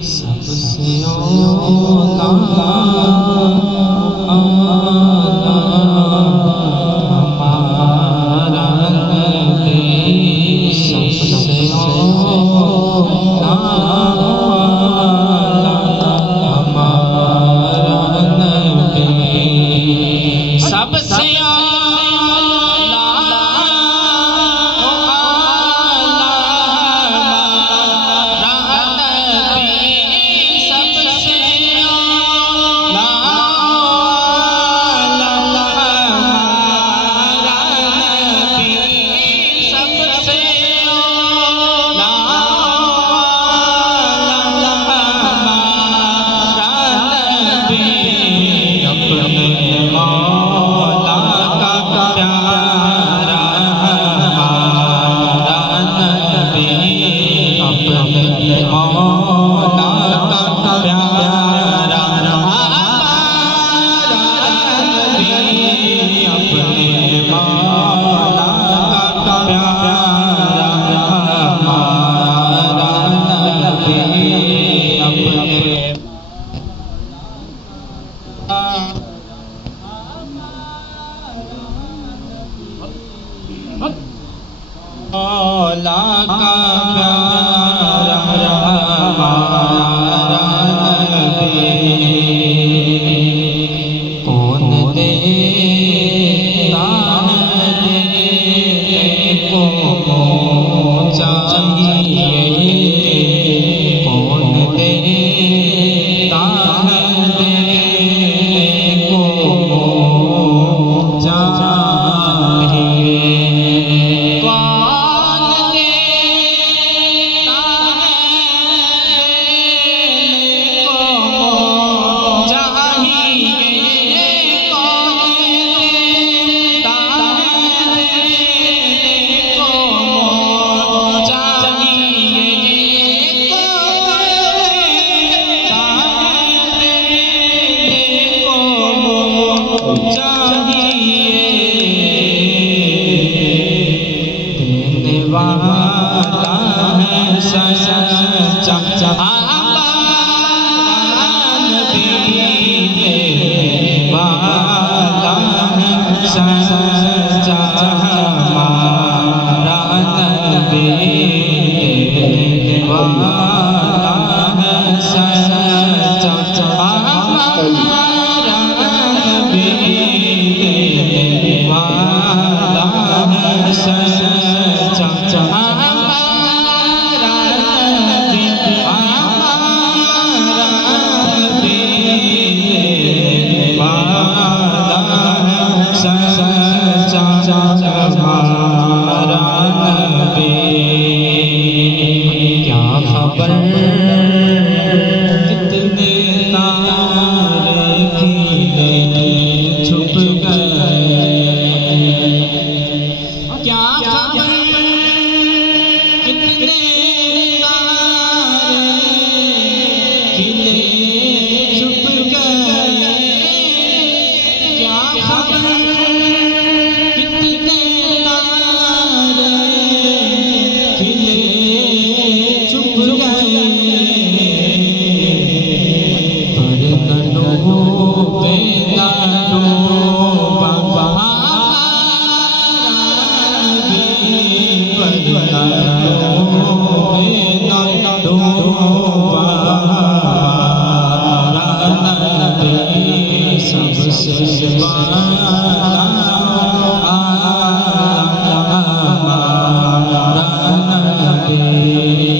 सबसे औला हमारा नबी, सबसे औला हमारा नबी, सबसे औला का प्यारा हमारा नबी, कौन देता है देने को चाहिए, कौन देता है देने को चाहिए, वाला है सच्चा हमारा नबी, वाला है सच्चा हमारा नबी, वाला है सच्चा हमारा नबी, वाला है सच्चा हमारा नबी, हमारा नबी, वाला है सच्चा हमारा नबी। क्या खबर कितने तारे खिले छुप गए, क्या खबर कितने तारे खिले छुप गए, क्या खबर कितने तारे खिले छुप गए, पर नन्हो बेदारो बाबा सबसे वाला हमारा नबी।